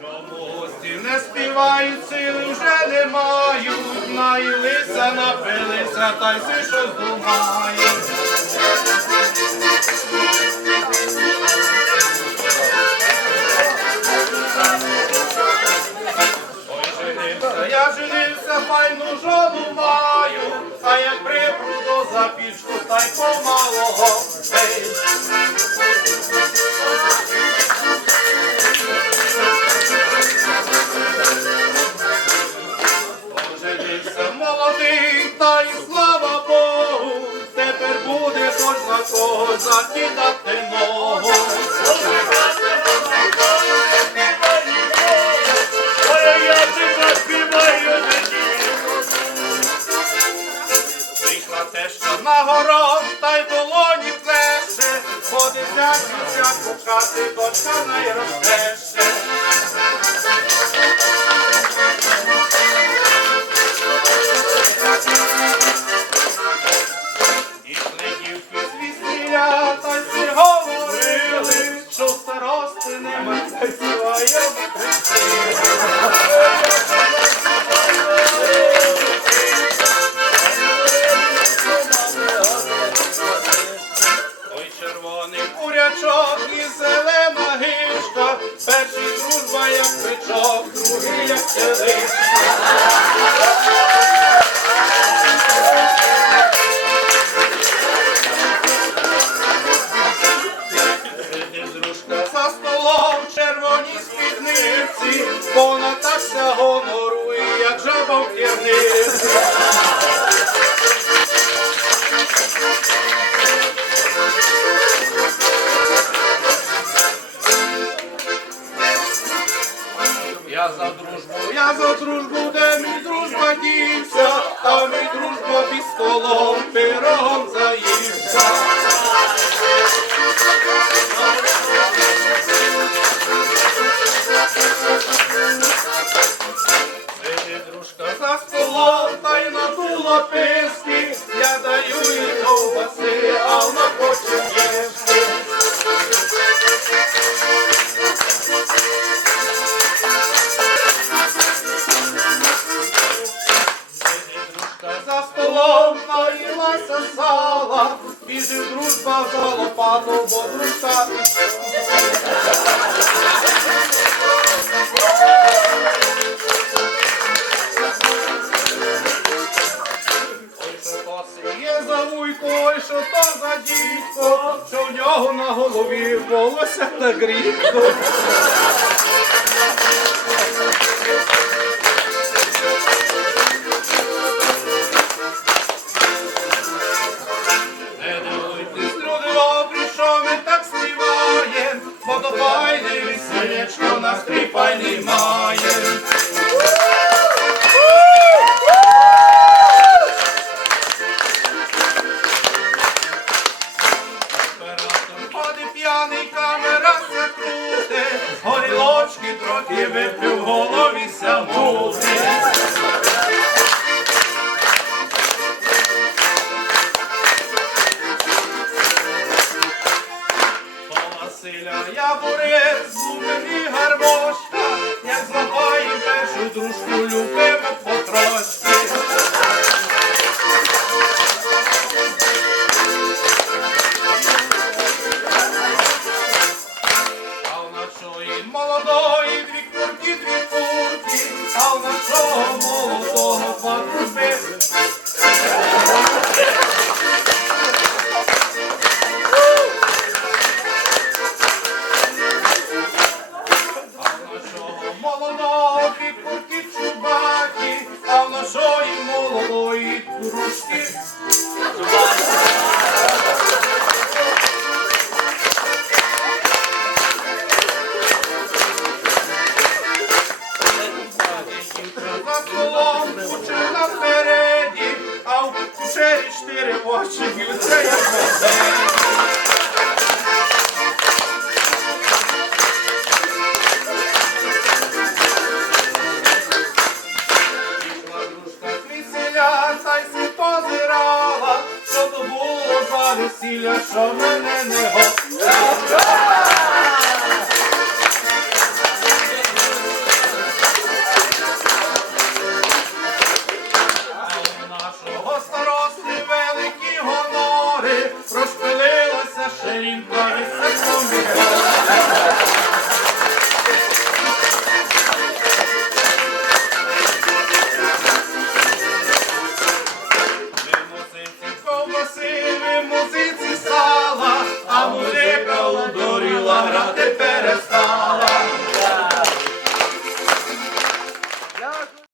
Чомусь не співають, сили вже не мають, наїлися, напилися, та й си що здумають. За кого закидати ногу. Прийшла те, що на город, та й долоні плеше, ходить взяться кохати, дочка найростеше. Та дружбу, я за дружбу, де мій дружба дівся, а мій дружба під столом пирогом заївся. Сидить дружка за столом, та й надула писки, я даю їй ковбаси, а вона хоче їсти. Дружка за столом, сала, біжить дружба за лопату, бо дружка Ой, що то за вуйко, ой, що то за дідько, що в нього на голові волосся та грідко. Випив, в голові ся мути. По Василя я борець, мені гармошка, як злапаю першу дружку, любимо в кучері чотири очі і це воде. Було за весілля, що